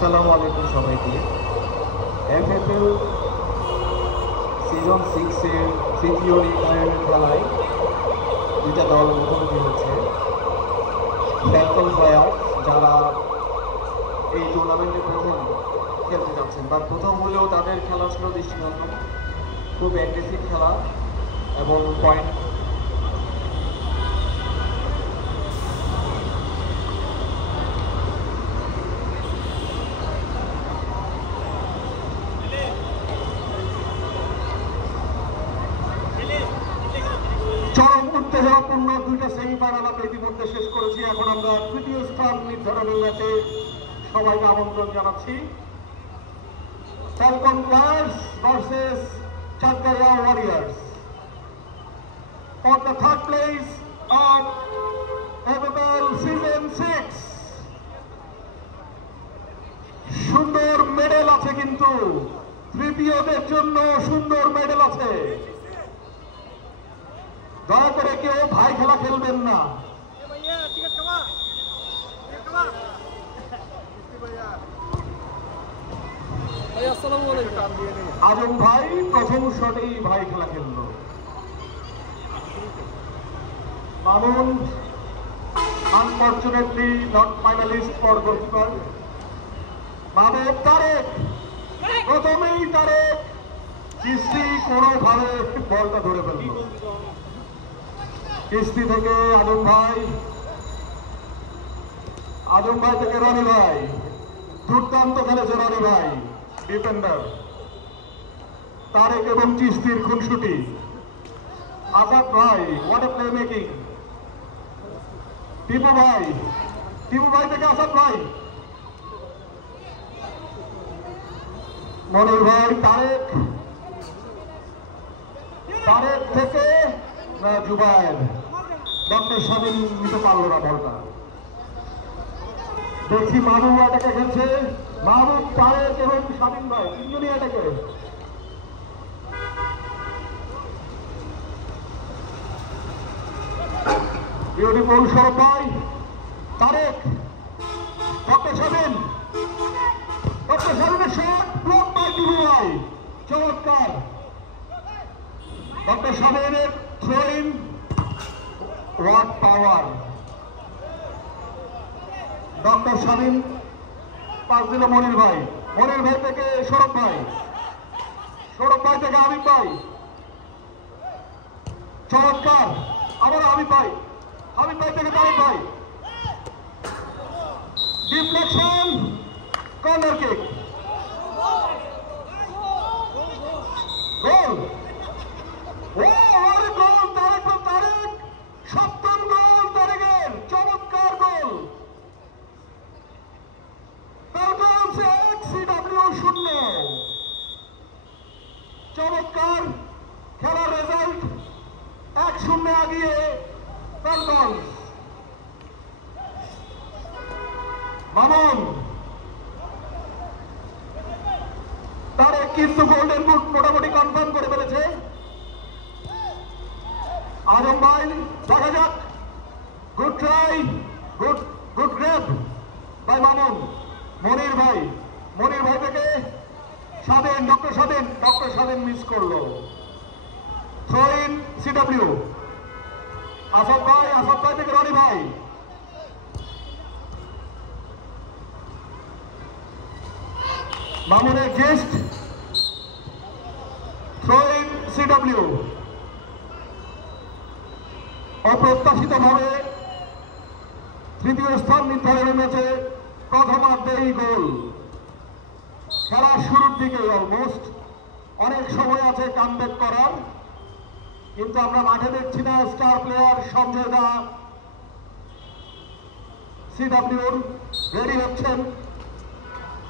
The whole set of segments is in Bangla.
আসসালামু আলাইকুম সবাইকে। এফএফএল সিজন 6 এর তৃতীয় নির্ধারণের খেলায় দুইটা দল মুখোমুখি হচ্ছে। ফ্যালকন প্লেয়ার যারা এই টুর্নামেন্টে প্রথম খেলতে যাচ্ছেন, বা প্রথম হলেও তাদের খেলা ছিল দৃষ্টিনন্দন, খুব অ্যাগ্রেসিভ খেলা এবং পয়েন্ট চরম উত্তেজনাপূর্ণ দুইটা সেমিফাইনাল আমরা ইতিমধ্যে শেষ করেছি। এখন আমরা তৃতীয় স্থান নির্ধারণের ম্যাচে সবাইকে আমন্ত্রণ জানাচ্ছি। Falcon players versus Chatgaiya warriors for the third place of FFL Season 6. সুন্দর মেডেল আছে, কিন্তু তৃতীয়দের জন্য সুন্দর মেডেল আছে। দয়া করে কেউ ভাই খেলা খেলবেন না। আজম ভাই প্রথম শটেই ভাই খেলা খেললো। Mamun unfortunately not finalist for goalkeeper. Mahmud Tareq, প্রথমেই তারেক কিস্তি কোনোভাবে বলটা ধরে ফেলল। কিস্তি থেকে আজম ভাই থেকে রনি ভাই, দুর্দান্ত খেলেছে রনি ভাই ডিফেন্ডার। তারেক এবং চিস্তির খুনসুটি। আজাদ ভাই, what a play making. Tipu ভাই থেকে আসাদ ভাই, মনির ভাই, তারেক থেকে জুবায়ের। ডক্টর স্বাধীন নিতে পারলো না বলটা। দেখছি মাহবুব এটাকে খেলছে। মাহবুব, তারেক এবং স্বাধীন ভাই তিনজনই এটাকে। বিউটিফুল সৌরভ ভাই, তারেক, ডক্টর স্বাধীনের শট ব্লক বাই টিপু ভাই, চমৎকার। ডক্টর স্বাধীনের throw in, what power. Doctor Swadhin pass দিল মনির ভাই থেকে সৌরভ ভাই থেকে হাবিব ভাই, চমৎকার। আবার হাবিব ভাই থেকে তারেক ভাই, ডিফ্লেকশন, কর্নার কিক, গোল। তারেক, সপ্তম গোল তারেকের, চমৎকার গোল। সিডব্লিউ 0। চমৎকার খেলার রেজাল্ট, 1-0 আগিয়ে ফ্যালকন। মামুন, তারেক কিন্তু গোল্ডেন বুট মোটামুটি কনফার্ম করে ফেলেছে। আজম ভাই, দেখা যাক। Good try, good grab by Mamun. Monir ভাই থেকে স্বাধীন, ডক্টর স্বাধীন মিস করলো। Throw in CW. আসাদ ভাই থেকে রনি ভাই, মামুনের গেস্ট, থ্রো ইন সিডব্লিউ। অপ্রত্যাশিতভাবে তৃতীয় স্থান নির্ধারণের ম্যাচে প্রথমার্ধেই গোল। খেলার শুরুর দিকে অলমোস্ট অনেক সময় আছে কামব্যাক করার, কিন্তু আমরা মাঠে দেখছি না স্টার প্লেয়ার সঞ্জয় দা সিডব্লিউর রেডি হচ্ছেন।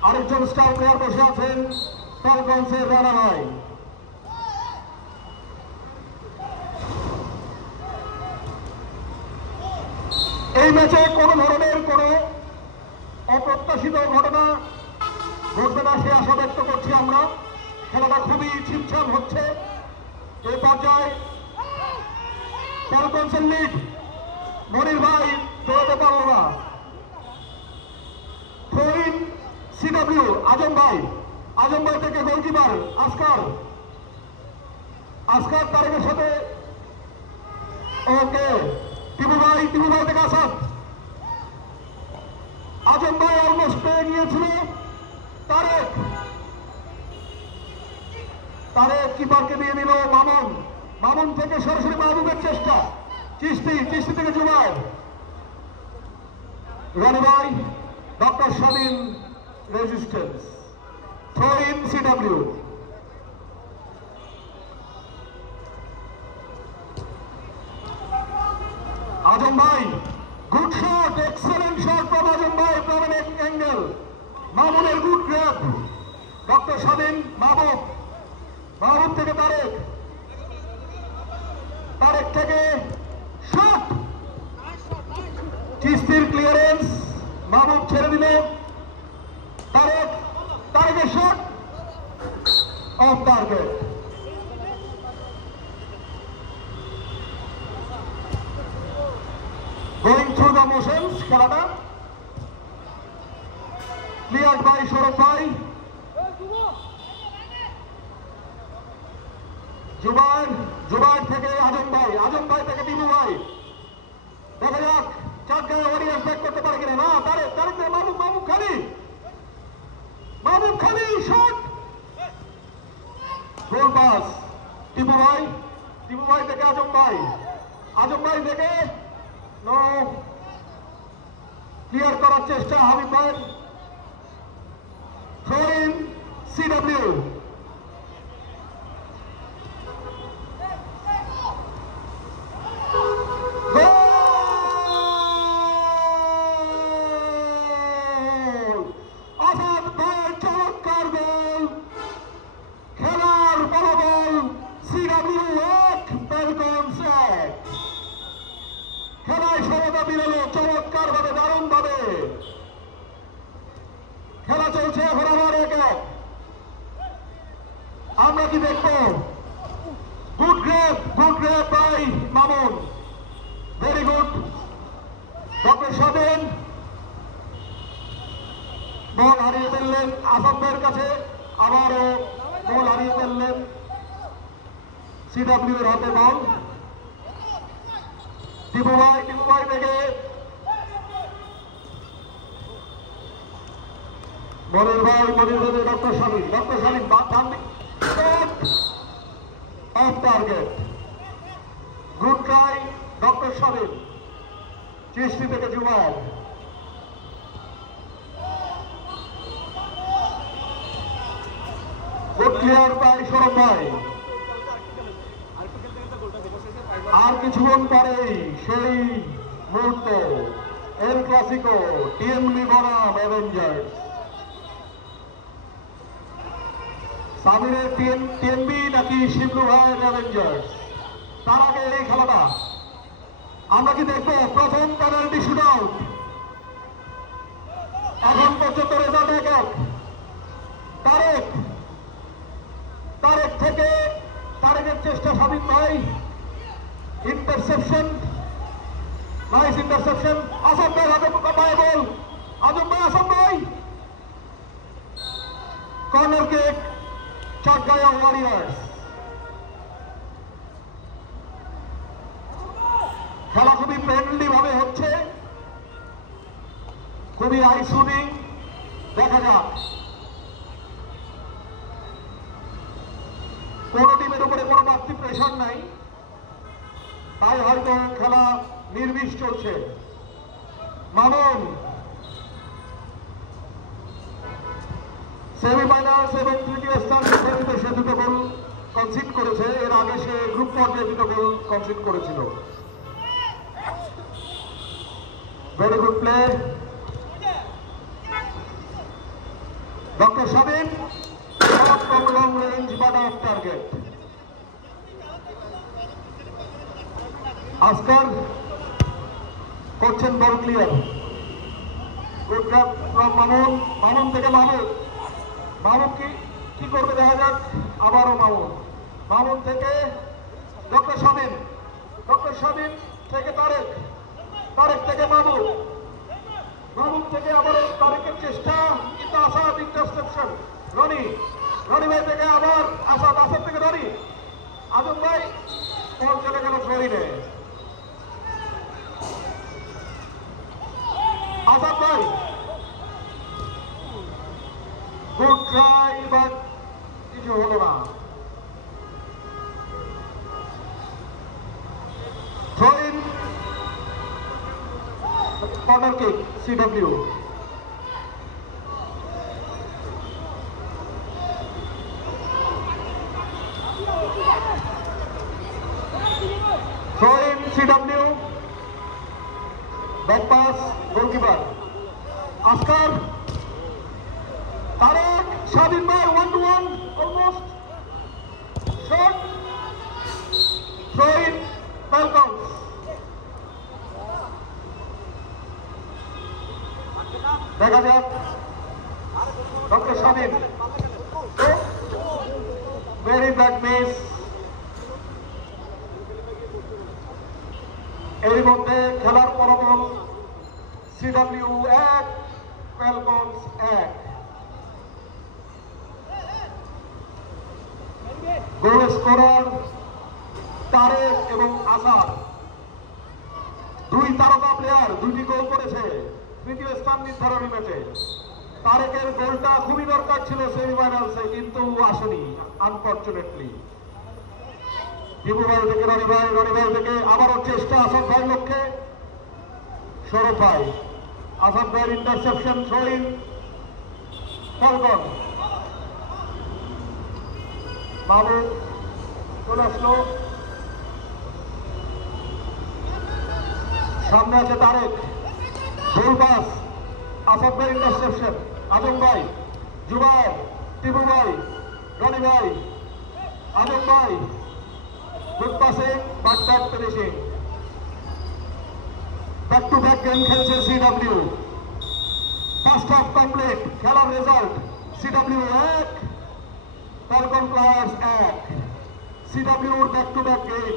আরেকজন স্টার প্লেয়ার বসে আছেন ফ্যালকনসের রানা ভাই। এই ম্যাচে কোনো ধরনের কোনো অপ্রত্যাশিত ঘটনা ঘটবে না সে আশা ব্যক্ত করছি আমরা। খেলাটা খুবই ছিমছাম হচ্ছে। এই পর্যায়ে ফ্যালকনসের লিড, মনির ভাই দৌড়াতে পারল না। থ্রো ইন সিডব্লিউ আজম ভাই থেকে গোলকিপার আসকার তারেকের সাথে ওকে টিপু ভাই থেকে আসাদ। আজম ভাই অলমোস্ট পেয়ে গিয়েছিল তারেক কিপারকে দিয়ে দিল মামুন থেকে সরাসরি মাহবুবের চেষ্টা, চিশতি থেকে জুবায়ের, রনি ভাই, doctor Shamim resistance, throw in CW. Azam ভাই good shot, excellent shot from Azam ভাই ফ্রম এন অ্যাঙ্গেল। মামুনের good grab, doctor Shamim, Mahbub থেকে তারেক থেকে শট, চিশতির ক্লিয়ারেন্স, মাহবুব ছেড়ে দিল, তারেকের shot off target. Going through the motions, খেলাটা ক্লিয়ার বাই সৌরভ ভাই, জুবায়ের থেকে আজম ভাই থেকে টিপু ভাই। দেখা যাক চারগাঁয়ে ওয়ারিয়ার্স ব্যাক করতে পারে কিনা। না, তারেক মাহবুব খালি শট, গোল পাস টিপু ভাই থেকে আজম ভাই থেকে নো, ক্লিয়ার করার চেষ্টা হাবিব ভাই, থ্রো ইন সিডব্লিউ। খেলায় সমতা বিরল চমৎকার ভাবে, দারুণ ভাবে খেলা চলছে এখন। আমার আমরা কি দেখবো? Good grab by Mamun, very good. Doctor Shamim ball হারিয়ে ফেললেন আসাদের কাছে, আবারও বল হারিয়ে ফেললেন সিডব্লিউ এর হাতে বল। টিপু ভাই থেকে মনির ভাই থেকে doctor Shamim off target. Good try doctor Shamim, Chishti থেকে Zubair, good clear by Sourav ভাই। আর কিছুক্ষণ পরেই সেই মুহূর্ত, এল ক্লাসিকো, টিএমবি বনাম অ্যাভেঞ্জার্স। সামিরের টিএমবি নাকি শিবলু ভাইয়ের অ্যাভেঞ্জার্স? তার আগে এই খেলাটা আমরা কি দেখবো? প্রথম পেনাল্টি শুট আউট, এখন পর্যন্ত রেজাল্ট 1-1। তারেকের চেষ্টা শামীম ভাই, ইন্টারসেপশন, নাইস ইন্টারসেপশন। আসাদ ভাই হাতে পায়ে বল, আসাদ ভাই কর্নার কিক, চারগাঁয়া ওয়ারিয়ার্স। খেলা খুবই ফ্রেন্ডলি ভাবে হচ্ছে, খুবই আই শুটিং। দেখা যাক, কোন টিমের উপরে কোনো বাড়তি প্রেশার নাই, তাই হয়তো খেলা নির্বিষ চলছে। মামুন সেমিফাইনালস এবং তৃতীয় স্থান শ্রেণীতে সে দুটো গোল কনসিড করেছে, এর আগে সে গ্রুপ পর্যায়ে দুটো গোল কনসিড করেছিল। Very good play doctor Shamim, from long range but off target. Askar করছেন বল clear, good drop from Mamun থেকে মামুন কি করবে দেখা যাক। আবারও মামুন থেকে ডক্টর শামীম থেকে তারেক থেকে মামুন থেকে আবারও তারেকের চেষ্টা, কিন্তু আসাদ ইন্টারসেপশন। রনি ভাই থেকে আবার আসাদ থেকে রনি, আজম ভাই বল চলে গেল ফ্লোরিনে। আসাদ ভাই গুড ট্রাই, বাট কিছু হলো না। Throw in, corner kick CW. Throw in CW, back pass goalkeeper Askar. Tarek, Swadhin ভাই 1-1 almost. Shot, throw in Falcons. দেখা যাক ডক্টর স্বাধীন, ভেরি ব্যাড মিস। এর মধ্যে খেলার ফলাফল CW 1 Falcons 1। Goal scorer Tareq এবং আসাদ, দুই তারকা প্লেয়ার, দুইটি গোল করেছে তৃতীয় স্থান নির্ধারণী ম্যাচে। তারেকের গোলটা খুবই দরকার ছিল সেমিফাইনালসে, কিন্তু আসেনি আনফরচুনেটলি। টিপু ভাই থেকে রনি ভাই থেকে আবারও চেষ্টা আসাদ ভাইয়ের লক্ষ্যে। সৌরভ ভাই, আসাদ ভাইয়ের ইন্টারসেপশন, থ্রো ইন ফ্যালকন। মাহবুব চলে আসলো, সামনে আছে তারেক, গোল পাস, আসাদ ভাই ইন্টারসেপশন, আজম ভাই, জুবায়ের, টিপু ভাই, রনি ভাই, আজম ভাই, good passing but bad finishing. Back to back game খেলছে সিডব্লিউ। ফার্স্ট হাফ কমপ্লিট, খেলার রেজাল্ট সিডব্লিউ 1 ফ্যালকন প্লেয়ার্স 1। সিডব্লিউর ব্যাক টু ব্যাক গেম।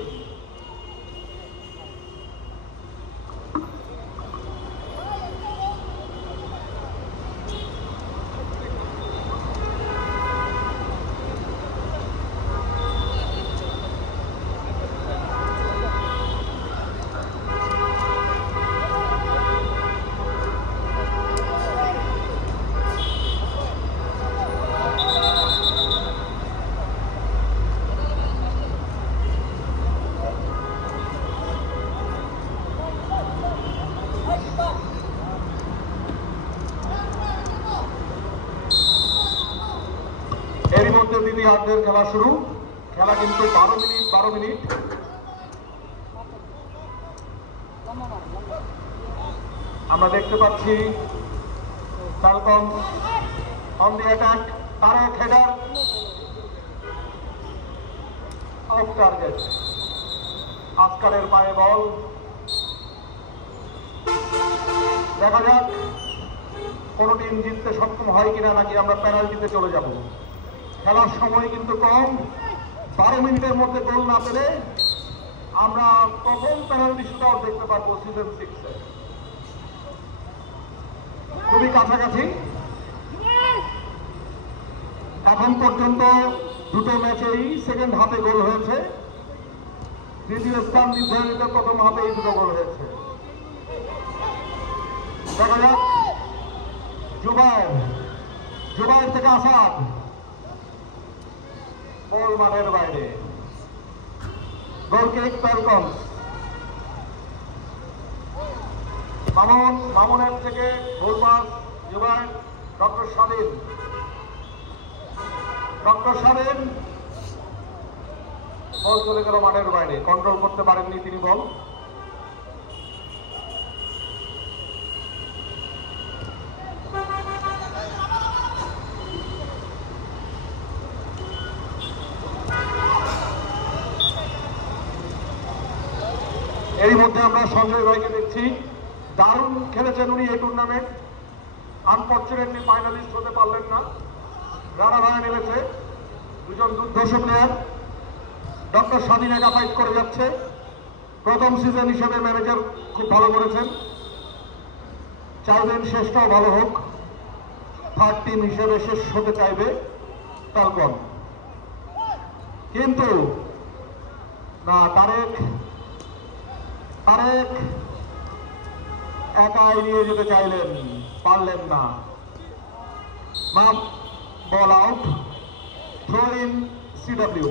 এরই মধ্যে দ্বিতীয়ার্ধের খেলা শুরু। খেলা কিন্তু 12 মিনিট। আমরা দেখতে পাচ্ছি Falcon on the attack. Tarek header off target, আসকারের পায়ে বল। দেখা যাক কোন টিম জিততে সক্ষম হয় কিনা, নাকি আমরা পেনাল্টিতে চলে যাব। খেলার সময় কিন্তু কম, 12 মিনিটের মধ্যে গোল না পেলে আমরা প্রথম পেনাল্টি শুটআউট দেখতে পারবো সিজন 6-এ। খুবই কাছাকাছি। এখন পর্যন্ত দুটো ম্যাচেই সেকেন্ড হাফে গোল হয়েছে। তৃতীয় স্থান নির্ধারিত প্রথম হাফে এই দুটো গোল হয়েছে। দেখা যাক জুবায়ের থেকে আসাদ, বল মাঠের বাইরে, গোল কিক ফ্যালকনস। মামুনের থেকে গোল পাস জুবায়ের, ডক্টর স্বাধীন বল চলে গেল মাঠের বাইরে, কন্ট্রোল করতে পারেননি তিনি বল। এরই মধ্যে আমরা সঞ্জয় ভাইকে দেখছি, দারুণ খেলেছেন উনি এই টুর্নামেন্ট। আনফরচুনেটলি ফাইনালিস্ট হতে পারলেন না, রানা ভাই নেমেছে। দুজন দুর্ধর্ষ প্লেয়ার। ডক্টর স্বাধীন একা ফাইট করে যাচ্ছে। প্রথম সিজন হিসেবে ম্যানেজার খুব ভালো করেছেন। চাইবেন শেষটাও ভালো হোক, থার্ড টিম হিসেবে শেষ হতে চাইবে ফ্যালকন, কিন্তু না, তারেক একাই নিয়ে যেতে চাইলেন, পারলেন না। Ball out, throw in CW.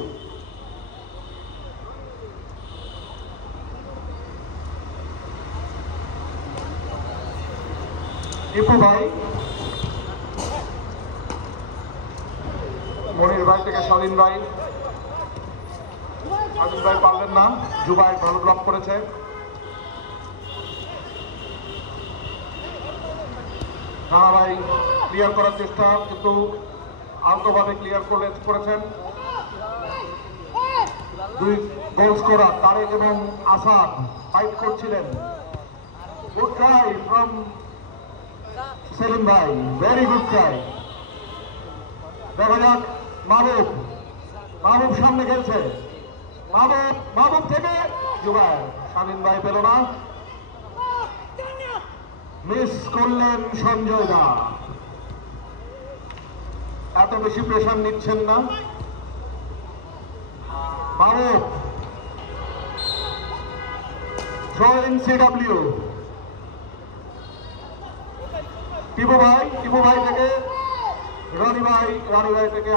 Ipu ভাই, মনির ভাই থেকে স্বাধীন ভাই পারলেন না, জুবাই ভালো ব্লক করেছে। রানা ভাই ক্লিয়ার করার চেষ্টা, কিন্তু আলতোভাবে ক্লিয়ার করেছেন। দুই গোল স্কোরার তারেক এবং আসাদ ফাইট করছিলেন। গুড ট্রাই ফ্রম সেলিম ভাই, ভেরি গুড ট্রাই। দেখা যাক মাহবুব সামনে খেলছে, মাহবুব থেকে জুবাই, স্বাধীন ভাই পেল না, মিস করলেন সঞ্জয় দা। এত বেশি প্রেশার নিচ্ছেন না। মাহবুব, থ্রো ইন সিডব্লিউ। টিপু ভাই থেকে রানী ভাই থেকে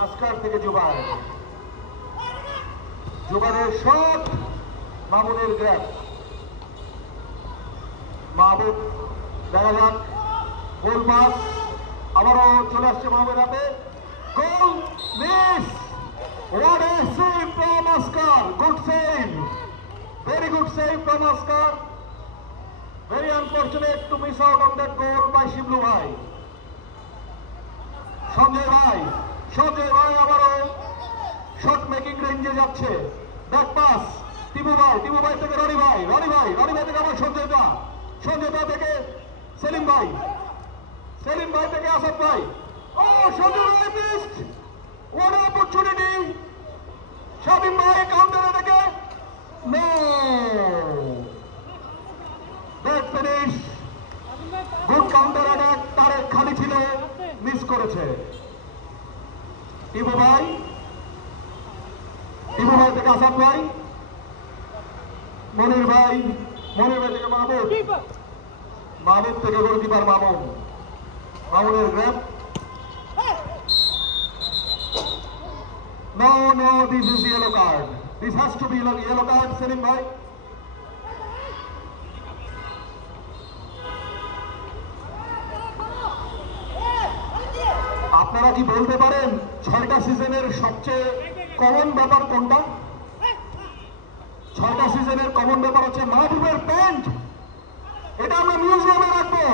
আসকার থেকে জুবাইরের শট, মামুনের গ্র্যাব। মাহবুব, দেখা যাক, গোল পাস, আবারও চলে আসছে মাহবুবের হাতে, goal miss. What a save from Oscar, good save, very good save from Oscar. Very unfortunate to miss out on that goal by Shiblu ভাই। সঞ্জয় ভাই আবারও শট মেকিং রেঞ্জে যাচ্ছে, ব্যাক পাস, টিপু ভাই থেকে রনি ভাই থেকে আবার সঞ্জয় দা থেকে সেলিম ভাই থেকে আসাদ ভাই। ও সঞ্জয় ভাই মিসড, what an opportunity, স্বাধীন ভাই কাউন্টারে থেকে, no, bat finish, good counter attack, Tareq খালি ছিল, মিস করেছে। টিপু ভাই থেকে আসাদ ভাই, মনির ভাই থেকে মাহবুব থেকে গোলকিপার মামুনের grab. No, this is yellow card. This has to be yellow card, Selim ভাই। আপনারা কি বলতে পারেন 6টা সিজনের সবচেয়ে কমন ব্যাপার কোনটা? 6টা সিজনের কমন ব্যাপার হচ্ছে মাহবুবের প্যান্ট। এটা আমরা মিউজিয়ামে রাখবো।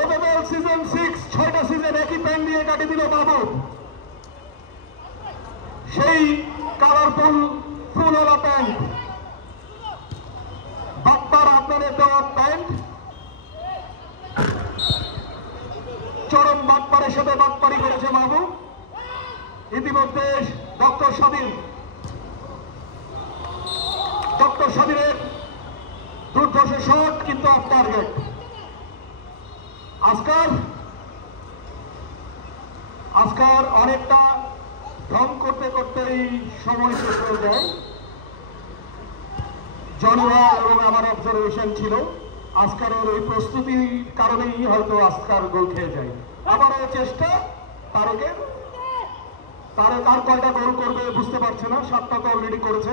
এভাবেল সিজন 6, 6টা সিজন একই প্যান্ট দিয়ে কাটিয়ে দিল মাহবুব। সেই কালারফুল ফুলওয়ালা প্যান্ট, বাপ্পার আপনাদের দেওয়া প্যান্ট, চরম বাপ্পারের সাথে বাপ্পারি করেছে মাহবুব। ইতিমধ্যে ডক্টর স্বাধীনের দুর্ধর্ষ শট, কিন্তু অফ টার্গেট। আজকার অনেকটা ঢং করতেই সময় শেষ হয়ে যায়। জনরা এবং আমার অবজারভেশন ছিল আজকারের ওই প্রস্তুতির কারণেই হয়তো আজকার গোল খেয়ে যায়। আবারও চেষ্টা তারেক আর কয়টা গোল করবে বুঝতে পারছে না, 7টা তো অলরেডি করেছে।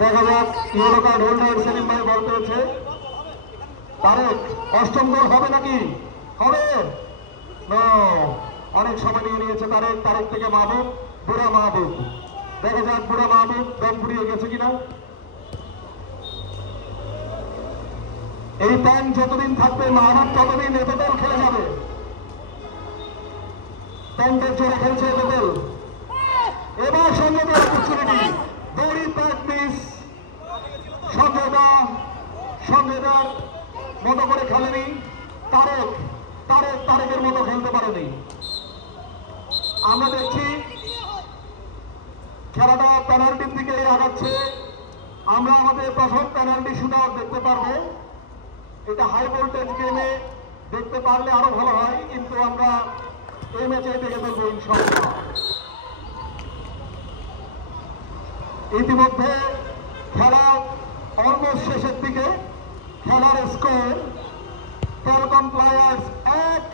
দেখা যাক, ইয়েলো কার্ড হোল্ডার সেলিম ভাই বল পেয়েছে। তারেক, 8ম গোল হবে নাকি? হবে না, অনেক সময় নিয়ে নিয়েছে তারেক থেকে বুড়া মাহবুব। দেখা যাক বুড়া মাহবুব দম ফুরিয়ে গেছে কিনা। এই প্যান যতদিন থাকবে মাহবুব ততদিন এতদল খেলে যাবে। প্যান্টের জোরে খেলছে এতদল। এবার সঞ্জয়দার অপরচুনিটি, ভেরি ব্যাড মিস। সঞ্জয়দার মতো করে খেলেনি, তারেকের মতো খেলতে পারেনি। আমরা দেখছি খেলাটা পেনাল্টির দিকে আগাচ্ছে। আমরা আমাদের প্রথম পেনাল্টি শুটআউট দেখতে পারবো। এটা হাই ভোল্টেজ গেমে দেখতে পারলে আরো ভালো হয়, কিন্তু আমরা এই ম্যাচে দেখে ফেলবো ইনশাআল্লাহ। ইতিমধ্যে খেলা অলমোস্ট শেষের দিকে। খেলার score Falcon players 1,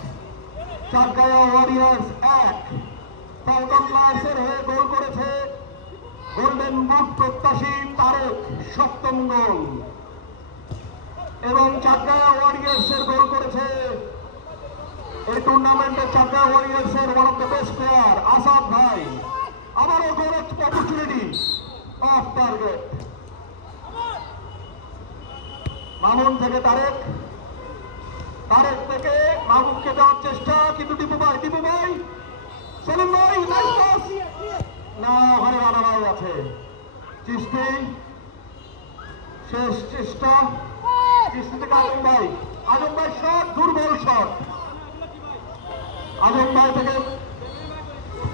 Chatgaiya warriors 1। Falcon প্লেয়ার্সের হয়ে গোল করেছে গোল্ডেন বুট প্রত্যাশী তারেক, 7ম গোল, এবং চাটগাঁয়া ওয়ারিয়র্সের গোল করেছে এই টুর্নামেন্টের চাটগাঁয়া ওয়ারিয়র্সের one of the best player Asad ভাই। আবারও goal opportunity off target. Mamun থেকে তারেক, তারেক থেকে মাহবুবকে দেওয়ার চেষ্টা, কিন্তু টিপু ভাই সেলিম ভাই না, ওখানে রানা ভাই আছে। চিস্তি শেষ চেষ্টা, চিস্তি থেকে আজম ভাই শট, দুর্বল শট। আজম ভাই থেকে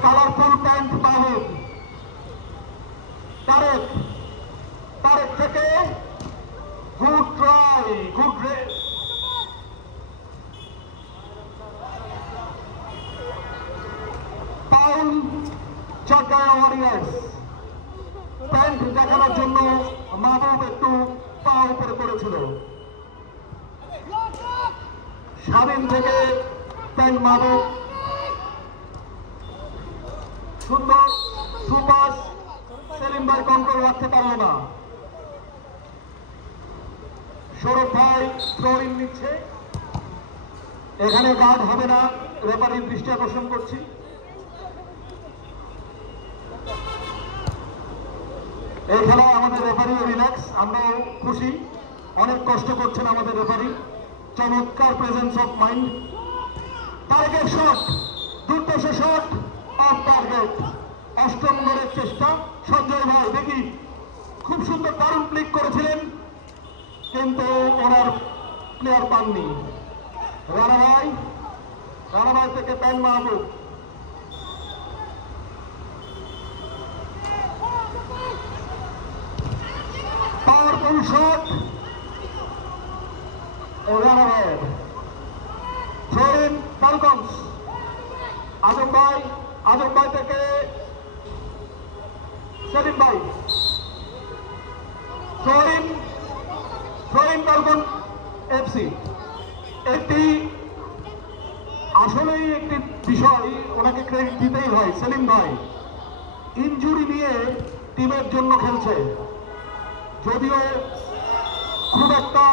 কালারফুল প্যান্ট মাহবুব। তারেক, তারেক থেকে good try, good race. Foul Chatgaiya warriors. Pant দেখানোর জন্য মাহবুব একটু পা উপরে করেছিল। স্বাধীন থেকে প্যান্ট মাহবুব, সুন্দর সুপাস, সেলিম ভাই কন্ট্রোল রাখতে পারল না। সৌরভ ভাই থ্রো ইন নিচ্ছে। এখানে গার্ড হবে না, রেফারির দৃষ্টি আকর্ষণ করছি। এই খেলায় আমাদের রেফারিও রিল্যাক্স, আমরাও খুশি। অনেক কষ্ট করছেন আমাদের রেফারি, চমৎকার presence of mind. Target shot, দুর্দশ শট অফ টার্গেট। 8ম গোলের চেষ্টা সঞ্জয় ভাই, দেখি খুব সুন্দর দারুণ ক্লিক করেছিলেন, কিন্তু ওনার প্লেয়ার পাননি। রানা ভাই থেকে প্যান মাহবুব, পাওয়ারফুল শট রানা ভাইয়ের। Throw in Falcons. আজম ভাই থেকে সেলিম ভাই। Throw in Falcon FC. একটি আসলেই একটি বিষয় ওনাকে ক্রেডিট দিতেই হয়, সেলিম ভাই ইনজুরি নিয়ে টিমের জন্য খেলছে। যদিও খুব একটা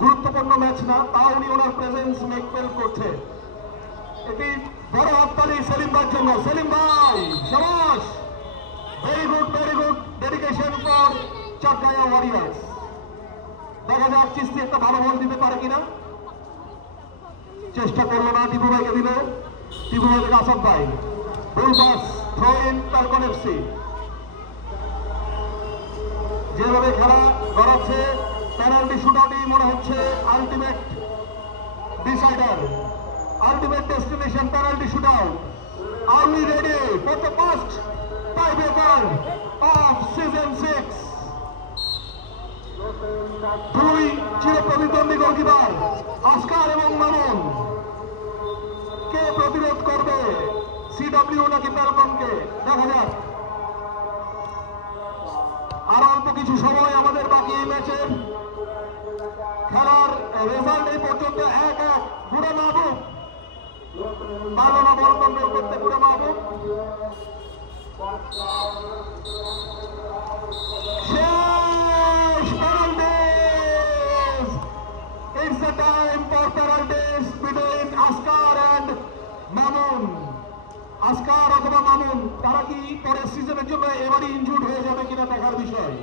গুরুত্বপূর্ণ ম্যাচ না, তাও উনি ওনার প্রেজেন্স মেকপেল করছে। এটি বড় হাততালি সেলিম ভাইয়ের জন্য। সেলিম ভাই শাবাশ, very good dedication for Chatgaiya Warriors. দেখা যাক চিস্তি একটা ভালো বল দিতে পারে কিনা। চেষ্টা করলো না, টিপু ভাইকে দিল। টিপু ভাই থেকে আসাদ ভাই, full pass, throw in Falcon FC. যেভাবে খেলা গড়াচ্ছে, পেনাল্টি শুটআউটই মনে হচ্ছে ultimate decider, ultimate destination penalty shootout. Are we ready for the first tiebreaker of season 6? দুই চিরপ্রতিদ্বন্দ্বী গোলকিপার আসকার এবং মামুন, কে প্রতিরোধ করবে? সিডব্লিউ নাকি ফ্যালকনকে? দেখা যাক। আর অল্প কিছু সময় আমাদের বাকি এই ম্যাচের। খেলার রেজাল্ট এই পর্যন্ত 1-1। বুড়া মাহবুব পারল না বল কন্ট্রোল করতে। বুড়া মাহবুব শেষ penalties. It's the time for penalties between Askar and Mamun. Askar অথবা মামুন, তারা কি পরের সিজনের জন্য এবারই ইনজুর্ড হয়ে যাবে কিনা দেখার বিষয়।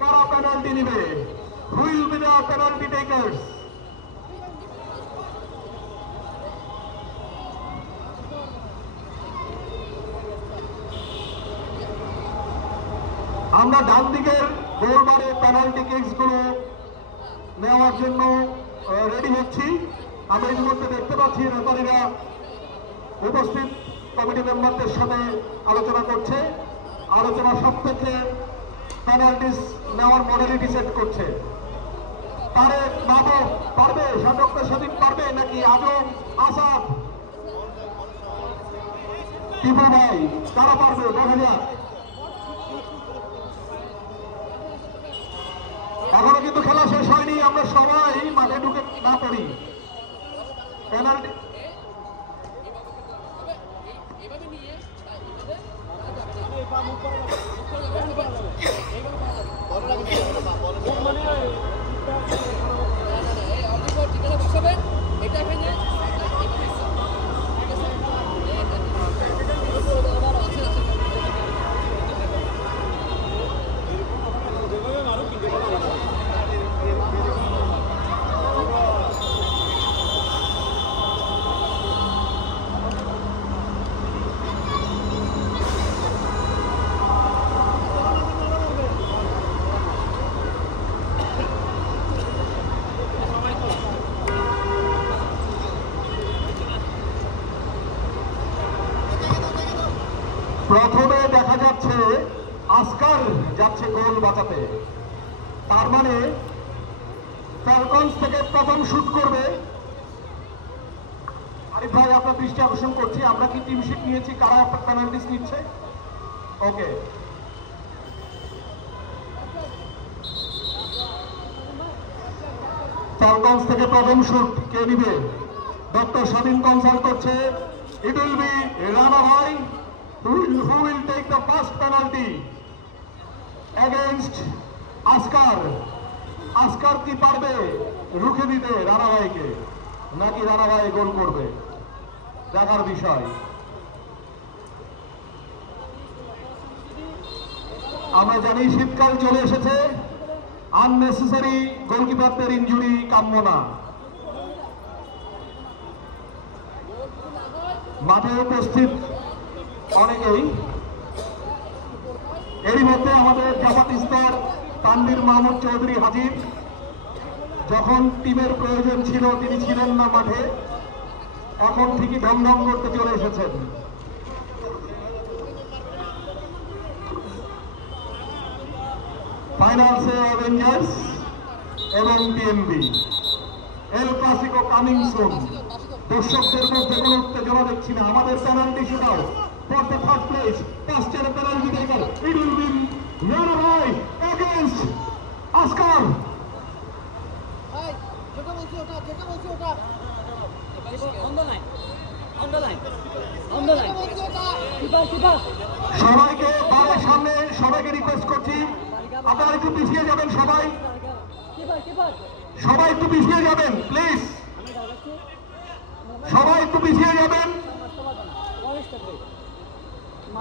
কারা পেনাল্টি নিবে? Wheel B the penalty takers? আমরা ডান দিকের গোলবারে পেনাল্টি কিক্স গুলো নেওয়ার জন্য রেডি হচ্ছি। আমরা এই মুহূর্তে দেখতে পাচ্ছি রেফারিরা উপস্থিত কমিটি মেম্বারদের সাথে আলোচনা করছে। আলোচনা সাপেক্ষে পেনাল্টিস নেওয়ার মডালিটি সেট করছে। তারেক মাহবুব পারবে, ডক্টর শফিক পারবে নাকি আজম, আসাদ, টিপু ভাই তারা পারবে? দেখা যাক। এখনো কিন্তু খেলা শেষ হয়নি, আমরা সবাই মাঠে ঢুকে না পড়ি। পেনাল্টি প্রথমে দেখা যাচ্ছে আসকার যাচ্ছে গোল বাঁচাতে, তার মানে ফ্যালকনস থেকে প্রথম শুট করবে। আরিফ ভাই আপনার দৃষ্টি আকর্ষণ করছি, আমরা কি টিম শিট নিয়েছি, কারা আপনার পেনাল্টিস নিচ্ছে? ওকে, ফ্যালকনস থেকে প্রথম শুট কে নিবে? ডক্টর স্বাধীন কনসাল্ট করছে। ইট উইল বি রানা ভাই who will take the first penalty against Askar. Askar কি পারবে রুখে দিতে রানা ভাইকে, নাকি রানা ভাই গোল করবে? দেখার বিষয়। আমরা জানি শীতকাল চলে এসেছে, আননেসেসারি গোলকিপারদের ইনজুরি কাম্য না। মাঠে উপস্থিত অনেকেই। এরই মধ্যে আমাদের জামাত ইসলার তানভীর মাহমুদ চৌধুরী হাজির। যখন টিমের প্রয়োজন ছিল তিনি ছিলেন না মাঠে, এখন ঠিকই ঢং করতে চলে এসেছেন। ফাইনালসে অ্যাভেঞ্জার্স এবং TMB, El Clasico coming soon. দর্শকদের মধ্যে কোনো উত্তেজনা দেখছি না। আমাদের penalty shootout for the third place, first year penalty taker. It will be Rana Bhai against Askar. সবাইকে বারের সামনে সবাইকে রিকোয়েস্ট করছি, আপনারা একটু পিছিয়ে যাবেন। সবাই একটু পিছিয়ে যাবেন প্লিজ, সবাই একটু পিছিয়ে যাবেন।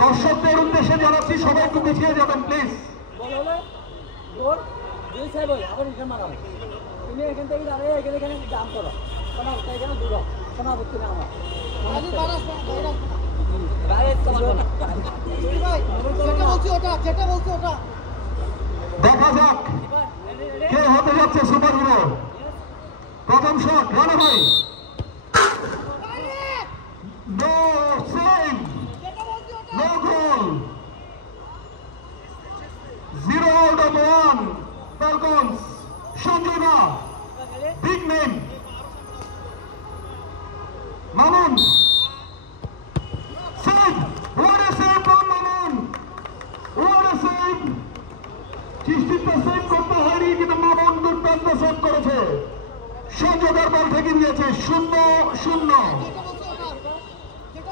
দর্শকদের উদ্দেশ্যে জানাচ্ছি, সবাই একটু পিছিয়ে যাবেন প্লিজ। তুমি এখান থেকে দাঁড়িয়ে এখানে জাম করো, এখানে দূর সমাপত্তি না আমার। দেখা যাক কে হতে যাচ্ছে সুপার হিরো। প্রথম শট রানা ভাই, no save, no goal, 0 out of 1. Falcons, Sanjana, big name. Mamun, save, what a save from Mamun, what a save. চিষ্টিতে সেভ করতে হয়নি, কিন্তু মামুন দুর্দান্ত সেভ করেছে। সংযোগের বল থেকে দিয়েছে 0-0।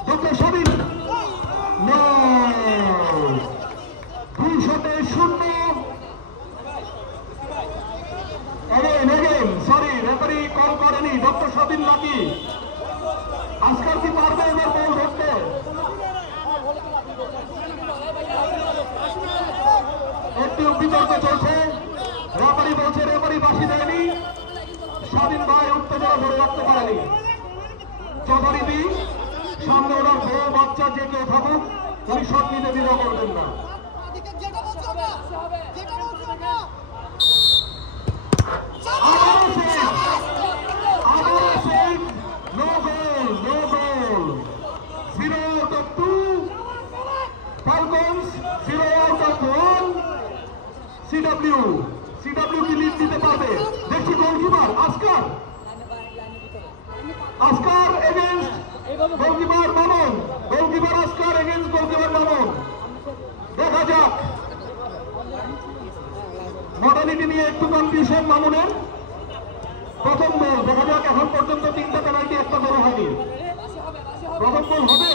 ডক্টর স্বাধীন দুই শটে 0। সরি, রেফারি কল করেনি। ডক্টর স্বাধীন নাকি আজকাল কি পারবে এবার বল ধরতে? একটি বিতর্ক চলছে, রেফারি বলছে রেফারি বাঁশি দেয়নি, স্বাধীন ভাই উত্তেজনা ধরে রাখতে পারেনি। যথারীতি সামনে ওনার বড় বাচ্চা যে কেউ থাকুক, উনি সব নিতে দ্বিধা করবেন না। No goal, no goal. 0 out of 2. Falcons, 0 out of 1. CW কি লিড দিতে পারবে? দেখছি goalkeeper আসকার against goalkeeper Mamun, goalkeeper আসকার against goalkeeper Mamun. দেখা যাক, মডালিটি নিয়ে একটু কনফিউশন মামুনের। প্রথম বল দেখা যাক, এখন পর্যন্ত 3টা পেনাল্টি, একটা বড় হয়নি। প্রথম বল হবে,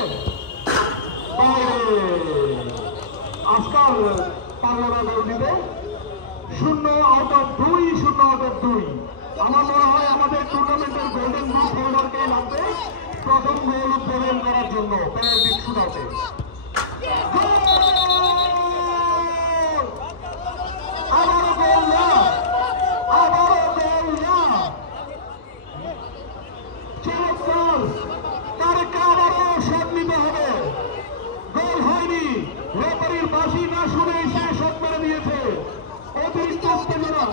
আসকার পারল না গোল দিতে। 0 আউট অফ 2, 0 আউট অফ 2। আমার মনে হয় আমাদের টুর্নামেন্টের গোল্ডেন বুট হোল্ডারকে লাগবে প্রথম গোল উদ্বোধন করার জন্য পেনাল্টি শুটআউটে। আবারও গোল না, আবারও গোল না। চমৎকার, তারেককে আবারও শট নিতে হবে। গোল হয়নি, রেফারির বাঁশি না শুনেই সে শট মেরে দিয়েছে। অতিরিক্ত উত্তেজনা।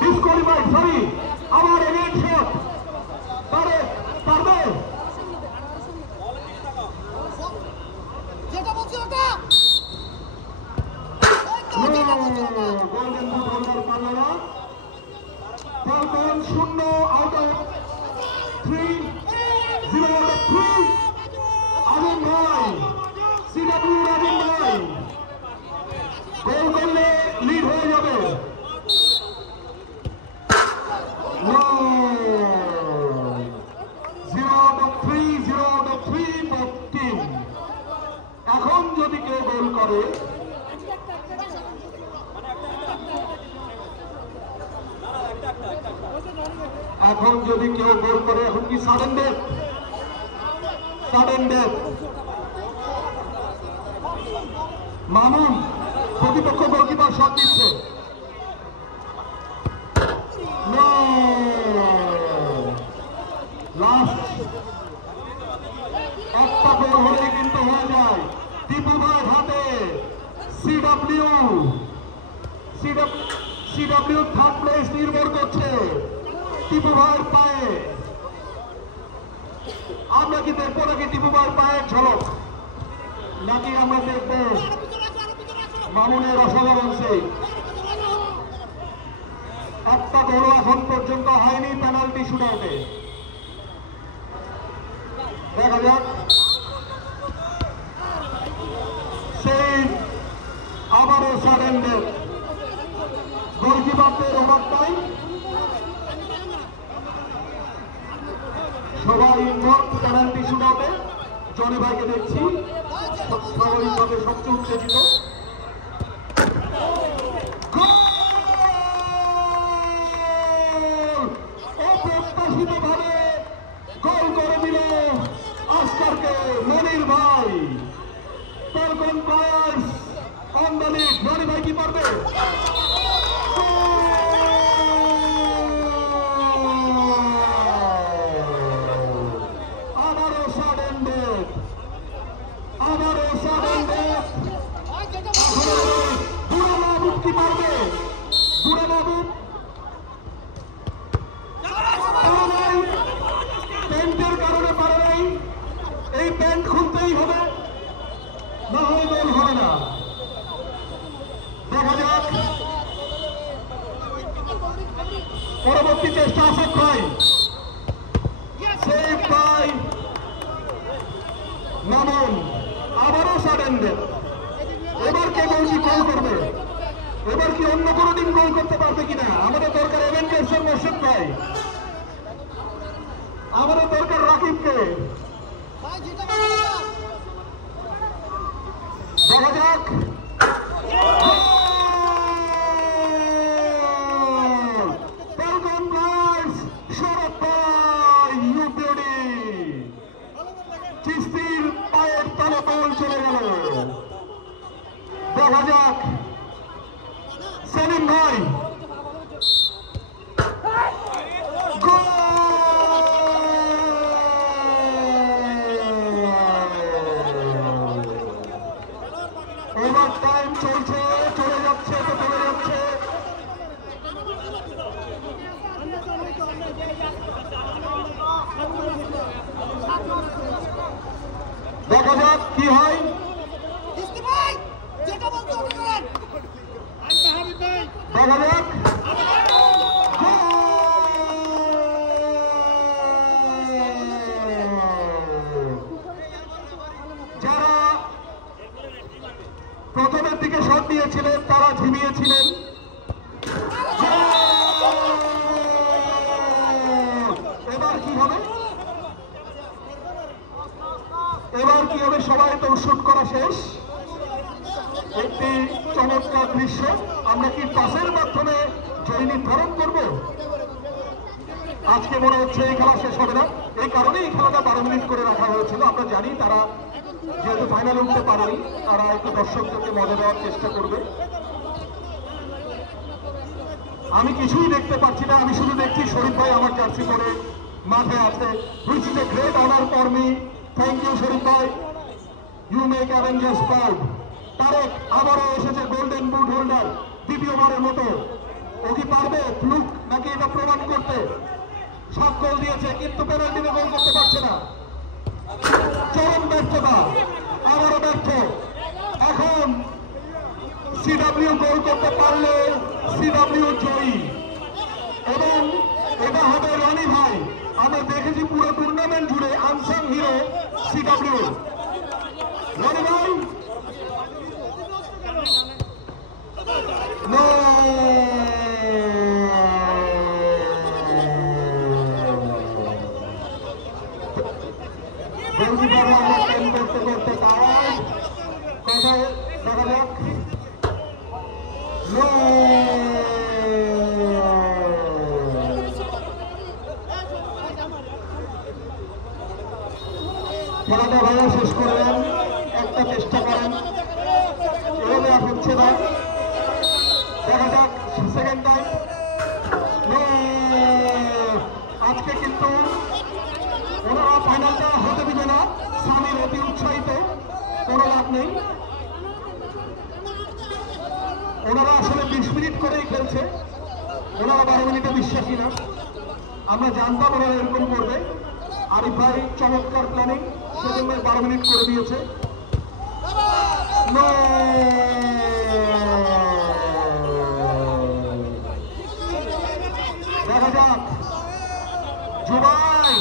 ডিসকোয়ালিফাইড, সরি, আবার এগেইন শট। তারেক পারবে? গোল্ডেন বুট হোল্ডার পারল না। Falkon 0 out of 3, 0 out of 3। আগুন ভাই, সিডব্লিউ আগুন ভাই গোল করলে লিড হয়ে যাবে। 0 out of 3, 0 out of 3 top team. এখন যদি কেউ গোল করে, এখন যদি কেউ গোল করে, এখন কি sudden death? Sudden death. Mamun প্রতিপক্ষ গোলকিপার শট দিচ্ছে। লাস্ট একটা গোল হলে কিন্তু হয়ে যায়। টিপু ভাই হাতে সিডব্লিউ থার্ড প্লেস নির্ভর করছে টিপু ভাইয়ের পায়ে। আমরা কি দেখবো নাকি টিপু ভাইয়ের পায়ের ঝলক, নাকি আমরা দেখবো মামুনের অসাধারণ সেই? একটা গোল এখন পর্যন্ত হয়নি পেনাল্টি শুটআউটে। দেখা যাক, সেই আবারও সাডেন ডেথ। গোলকিপারদের ওভারটাইম, সবাই ইনভলভ পেনাল্টি শুটআউটে। জনি ভাইকে দেখছি স্বাভাবিকভাবে সবচেয়ে উত্তেজিত। অপ্রত্যাশিত ভাবে গোল করে দিল আসকারকে মনির ভাই। Falkon players on the lead. Johnny ভাই কি পারবে? আবারও সাডেন ডেথ, আবারও সাডেন ডেথ। বুড়া মাহবুব কি পারবে? বুড়া মাহবুব প্যান্টের কারণে পারে নাই। এই প্যান্ট খুলতেই হবে, না হয় গোল হবে না। দেখা যাক, পরবর্তী চেষ্টা আসাদ ভাই, সেভ বাই মামুন। আবারও সাডেন ডেথ। এবার কে গোল করবে? এবার কি অন্য কোনো টিম গোল করতে পারবে কিনা? আমাদের দরকার অ্যাভেঞ্জার্সের মোর্শেদ ভাই, আমাদের দরকার রাকিবকে। দেখা যাক, শরৎ ভাই ইউপিডি চিস্তির পায়ের তলে বল চলে গেল। দেখা যাক, সেলিম ভাই ওভার টাইম চলছে, চলে যাচ্ছে তো চলে যাচ্ছে। দেখা যাক কি হয়। শুট করা শেষ। একটি চমৎকার দৃশ্য। আমরা কি টসের মাধ্যমে জয় নির্ধারণ করব? আজকে মনে হচ্ছে এই খেলা শেষ হবে না, এই কারণে এই খেলাটা 12 মিনিট করে রাখা হয়েছিল। আমরা জানি তারা যেহেতু ফাইনালে উঠতে পারেনি, তারা একটু দর্শকদেরকে মজা দেওয়ার চেষ্টা করবে। আমি কিছুই দেখতে পাচ্ছি না, আমি শুধু দেখছি শরীফ ভাই আমার জার্সি পরে মাঠে আছে। Which is a great honour for me. Thank you Sharif ভাই, you make Avengers proud. Tarek আবারও এসেছে গোল্ডেন বুট হোল্ডার দ্বিতীয়বারের মতো। ও কি পারবে ফ্লুক নাকি এটা প্রমাণ করতে? 7 গোল দিয়েছে কিন্তু পেনাল্টিতে গোল করতে পারছে না। চরম ব্যর্থতা, আবারও ব্যর্থ। এখন সিডব্লিউ গোল করতে পারলে সিডব্লিউ জয়ী এবং এটা হবে রনি ভাই। আমরা দেখেছি পুরো টুর্নামেন্ট জুড়ে আনসাং হিরো সিডব্লিউ রনি ভাই। করতে করতে টায়ার্ড, কোথায় দেখা যাক। খেলাটা ভালো শেষ করলেন, একটা চেষ্টা করেন, এভাবে আর হচ্ছে না। দেখা যাক সেকেন্ড টাইম। আজকে কিন্তু ওনারা ফাইনালটা হতে দিবে না। সামির অতি উৎসাহিত, কোনো লাভ নেই। ওনারা আসলে 20 মিনিট করেই খেলছে, ওনারা 12 মিনিটে বিশ্বাসী না। আমরা জানতাম ওনারা এরকম করবে। আরিফ ভাই চমৎকার প্ল্যানিং, সেজন্য 12 মিনিট করে দিয়েছে। দেখা যাক জুবাই